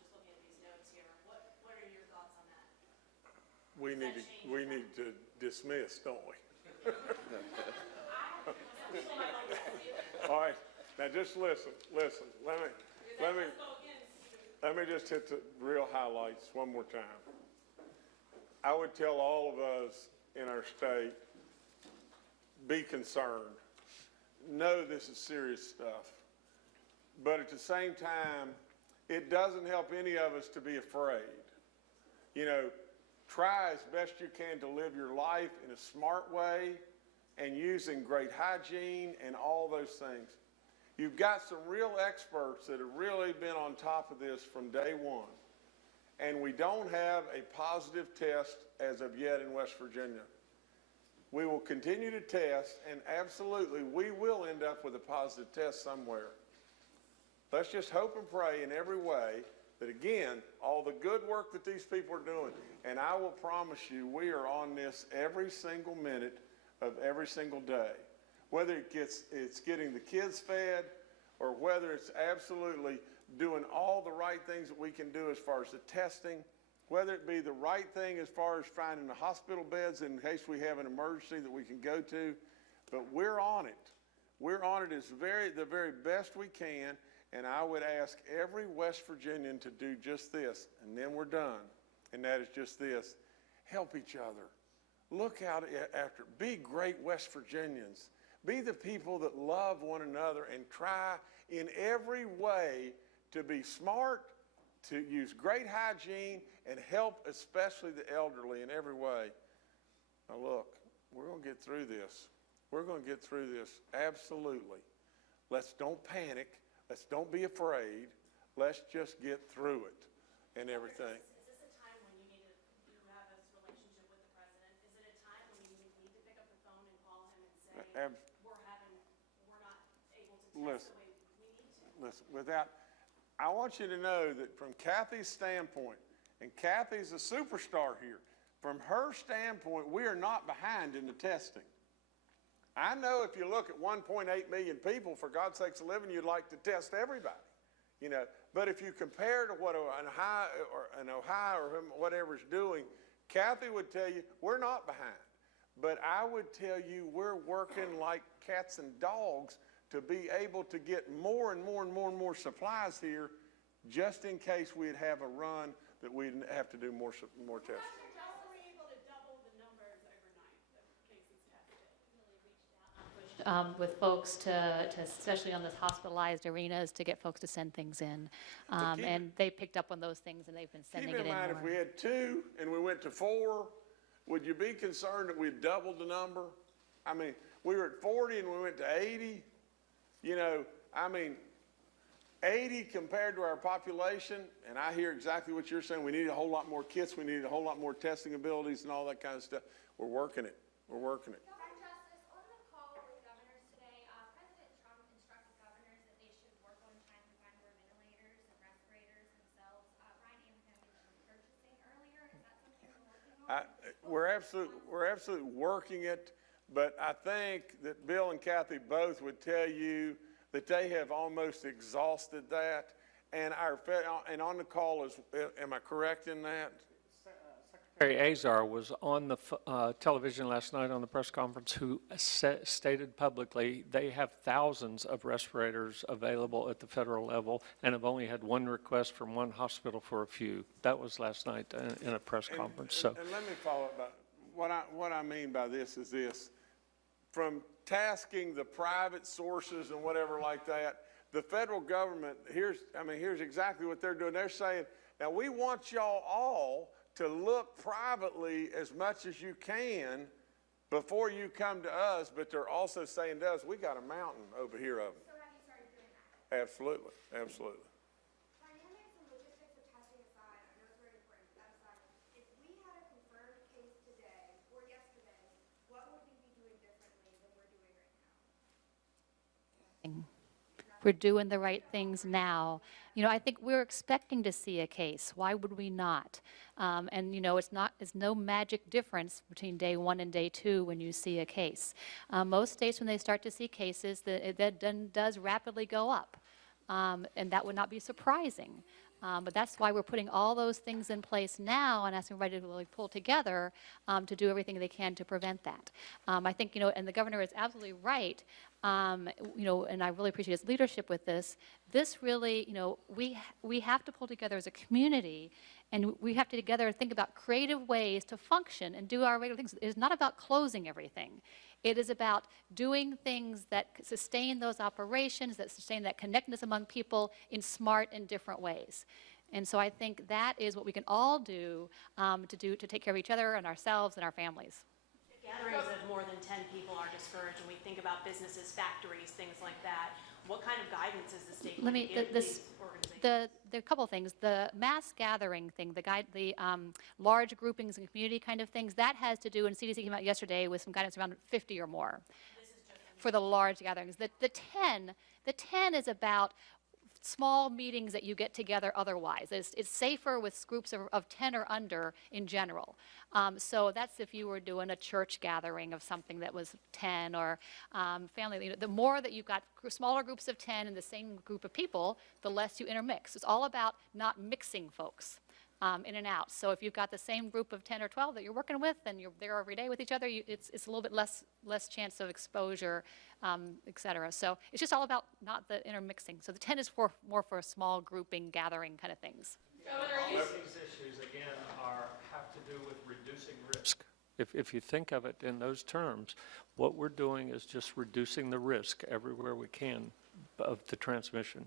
Just looking at these notes here, what are your thoughts on that? We need to dismiss, don't we? All right, now just listen. Let me just hit the real highlights one more time. I would tell all of us in our state, be concerned. Know this is serious stuff. But at the same time, it doesn't help any of us to be afraid. You know, try as best you can to live your life in a smart way and using great hygiene and all those things. You've got some real experts that have really been on top of this from day one. And we don't have a positive test as of yet in West Virginia. We will continue to test, and absolutely we will end up with a positive test somewhere. Let's just hope and pray in every way that, again, all the good work that these people are doing, and I will promise you we are on this every single minute of every single day. Whether it's getting the kids fed, or whether it's absolutely doing all the right things that we can do as far as the testing, whether it be the right thing as far as finding the hospital beds in case we have an emergency that we can go to, but we're on it. We're on it as the very best we can, and I would ask every West Virginian to do just this, and then we're done, and that is just this. Help each other. Look out after, be great West Virginians. Be the people that love one another and try in every way to be smart, to use great hygiene, and help especially the elderly in every way. Now look, we're going to get through this. We're going to get through this, absolutely. Let's don't panic. Let's don't be afraid. Let's just get through it and everything. Is this a time when you have this relationship with the president? Is it a time when you need to pick up the phone and call him and say, we're not able to test the way we need to? Listen, I want you to know that from Kathy's standpoint, and Kathy's a superstar here, from her standpoint, we are not behind in the testing. I know if you look at 1.8 million people, for God's sakes, living, you'd like to test everybody, you know. But if you compare to what an Ohio or whatever's doing, Kathy would tell you we're not behind. But I would tell you we're working like cats and dogs to be able to get more and more and more and more supplies here, just in case we'd have a run that we'd have to do more tests. How were we able to double the numbers overnight of cases tested? With folks especially on this hospitalized arenas, to get folks to send things in. And they picked up on those things, and they've been sending it in more. Keep in mind, if we had 2 and we went to 4, would you be concerned that we'd doubled the number? I mean, we were at 40 and we went to 80. You know, I mean, 80 compared to our population, and I hear exactly what you're saying. We need a whole lot more kits. We need a whole lot more testing abilities and all that kind of stuff. We're working it. We're working it. Governor Justice, on the call with governors today, President Trump instructed governors that they should work on trying to find more ventilators and respirators themselves. Ryan Abraham mentioned purchasing earlier. Is that something you're working on? We're absolutely working it, but I think that Bill and Kathy both would tell you that they have almost exhausted that. And on the call am I correct in that? Secretary Azar was on the television last night on the press conference, who stated publicly they have thousands of respirators available at the federal level and have only had one request from one hospital for a few. That was last night in a press conference. And let me follow up. What I mean by this is this. From tasking the private sources and whatever like that, the federal government, here's exactly what they're doing. They're saying, now we want y'all all to look privately as much as you can before you come to us, but they're also saying to us, we got a mountain over here of them. So have you started doing that? Absolutely, absolutely. Dynamics and logistics of testing aside, I know it's very important, that aside, We're doing the right things now. You know, I think we're expecting to see a case. Why would we not? And you know, it's no magic difference between day 1 and day 2 when you see a case. Most states, when they start to see cases, that then does rapidly go up. And that would not be surprising. But that's why we're putting all those things in place now and asking everybody to really pull together to do everything they can to prevent that. I think, you know, and the governor is absolutely right, you know, and I really appreciate his leadership with this. This really, you know, we have to pull together as a community, and we have to together think about creative ways to function and do our regular things. It's not about closing everything. It is about doing things that sustain those operations, that sustain that connectedness among people in smart and different ways. And so I think that is what we can all do to take care of each other and ourselves and our families. Gatherings of more than 10 people are discouraged, and we think about businesses, factories, things like that. What kind of guidance is the state going to give these organizations? There are a couple of things. The mass gathering thing, the large groupings and community kind of things, that has to do, and CDC came out yesterday with some guidance around 50 or more for the large gatherings. The 10 is about small meetings that you get together otherwise. It's safer with groups of 10 or under in general. So that's if you were doing a church gathering of something that was 10 or family. You know, the more that you've got smaller groups of 10 in the same group of people, the less you intermix. It's all about not mixing folks in and out. So if you've got the same group of 10 or 12 that you're working with and you're there every day with each other, it's a little bit less chance of exposure, et cetera. So it's just all about not the intermixing. So the 10 is more for small grouping, gathering kind of things. All of these issues, again, have to do with reducing risk. If you think of it in those terms, what we're doing is just reducing the risk everywhere we can of the transmission.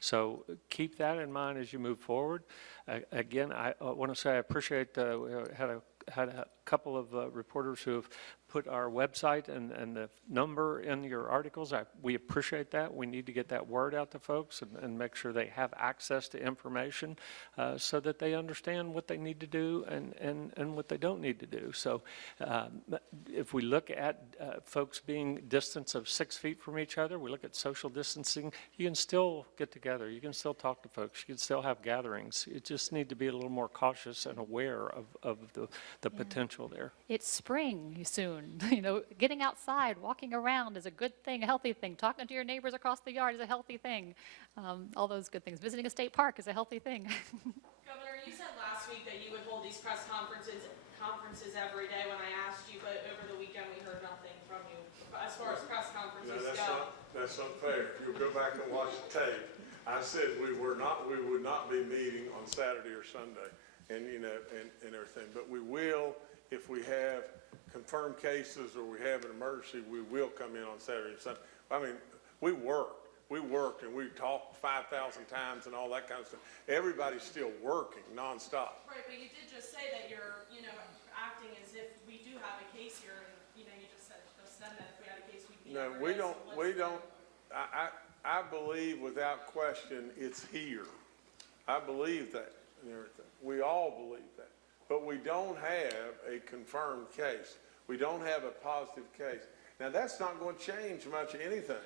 So keep that in mind as you move forward. Again, I want to say I appreciate we had a couple of reporters who have put our website and the number in your articles. We appreciate that. We need to get that word out to folks and make sure they have access to information so that they understand what they need to do and what they don't need to do. So if we look at folks being distance of 6 feet from each other, we look at social distancing, you can still get together. You can still talk to folks. You can still have gatherings. You just need to be a little more cautious and aware of the potential there. It's spring soon. You know, getting outside, walking around is a good thing, a healthy thing. Talking to your neighbors across the yard is a healthy thing. All those good things. Visiting a state park is a healthy thing. Governor, you said last week that you would hold these press conferences every day when I asked you, but over the weekend we heard nothing from you as far as press conferences go. That's unfair. If you'll go back and watch the tape, I said we would not be meeting on Saturday or Sunday, and you know, and everything. But we will, if we have confirmed cases or we have an emergency, we will come in on Saturday and Sunday. I mean, we worked and we talked 5,000 times and all that kind of stuff. Everybody's still working nonstop. Right, but you did just say that you're, you know, acting as if we do have a case here, and you know, you just said that if we had a case, we'd be. No, we don't. I believe without question it's here. I believe that and everything. We all believe that. But we don't have a confirmed case. We don't have a positive case. Now, that's not going to change much of anything.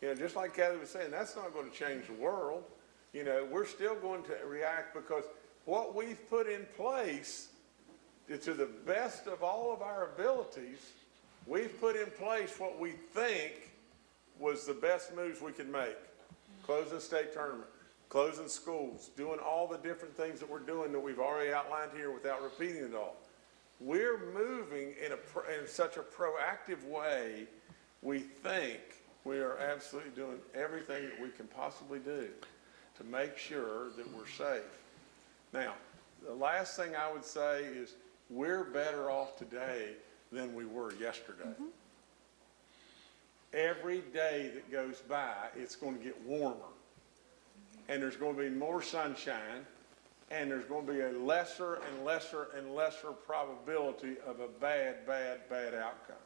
You know, just like Kathy was saying, that's not going to change the world. You know, we're still going to react because what we've put in place, to the best of all of our abilities, we've put in place what we think was the best moves we could make. Closing state tournament, closing schools, doing all the different things that we're doing that we've already outlined here without repeating it all. We're moving in such a proactive way, we think we are absolutely doing everything that we can possibly do to make sure that we're safe. Now, the last thing I would say is we're better off today than we were yesterday. Mm-hmm. Every day that goes by, it's going to get warmer. And there's going to be more sunshine, and there's going to be a lesser and lesser and lesser probability of a bad outcome.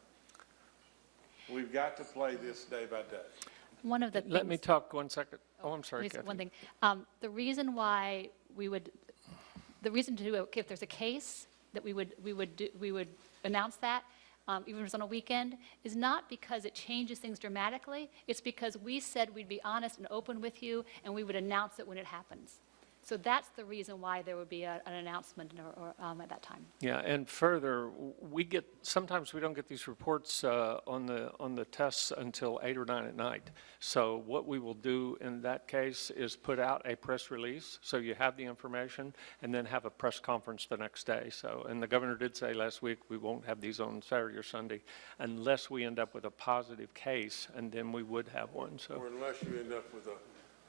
We've got to play this day by day. One of the Let me talk 1 second. Oh, I'm sorry, Kathy. One thing. The reason why if there's a case that we would announce that, even if it's on a weekend, is not because it changes things dramatically. It's because we said we'd be honest and open with you, and we would announce it when it happens. So that's the reason why there would be an announcement at that time. Yeah, and further, sometimes we don't get these reports on the tests until 8 or 9 at night. So what we will do in that case is put out a press release, so you have the information, and then have a press conference the next day. So, and the governor did say last week we won't have these on Saturday or Sunday unless we end up with a positive case, and then we would have one. So, Or unless you end up with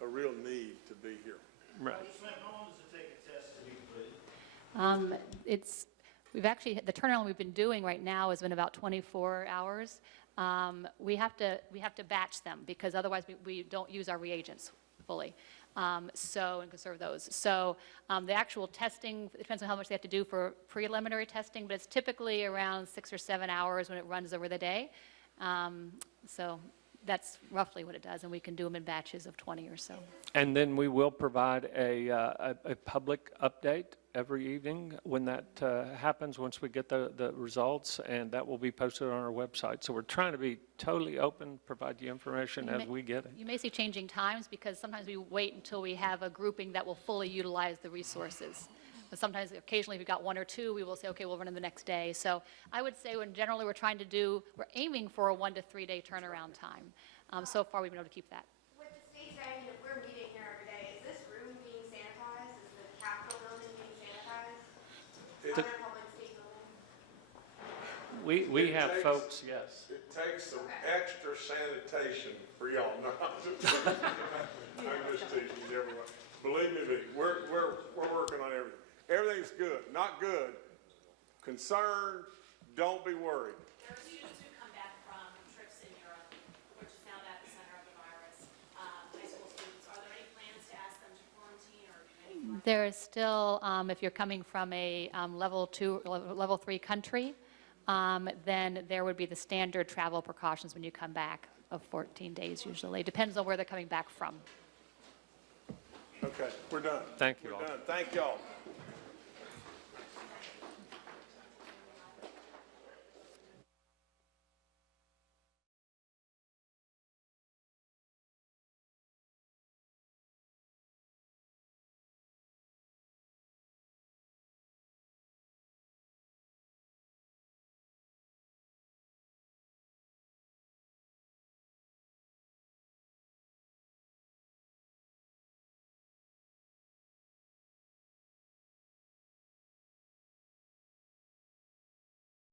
a real need to be here. right. How long does it take a test to be completed? The turnaround we've been doing right now has been about 24 hours. We have to batch them because otherwise we don't use our reagents fully. And conserve those. So the actual testing, it depends on how much they have to do for preliminary testing, but it's typically around 6 or 7 hours when it runs over the day. So that's roughly what it does, and we can do them in batches of 20 or so. And then we will provide a public update every evening when that happens, once we get the results, and that will be posted on our website. So we're trying to be totally open, provide you information as we get it. You may see changing times because sometimes we wait until we have a grouping that will fully utilize the resources. But sometimes, occasionally, if we've got 1 or 2, we will say, okay, we'll run them the next day. So I would say when generally we're aiming for a 1 to 3 day turnaround time. So far, we've been able to keep that. With the state saying that we're meeting here every day, is this room being sanitized? Is the Capitol building being sanitized? Other public state buildings? We have folks, yes. It takes some extra sanitation for y'all. No, I'm just teasing you, everyone. Believe me, we're working on everything. Everything's good, not good. Concerned, don't be worried. There are students who come back from trips in Europe, which is now the epicenter of the virus. High school students, are there any plans to ask them to quarantine or do anything? There is still, if you're coming from a level 2, level 3 country, then there would be the standard travel precautions when you come back of 14 days usually. Depends on where they're coming back from. Okay, we're done. Thank you all. We're done. Thank y'all.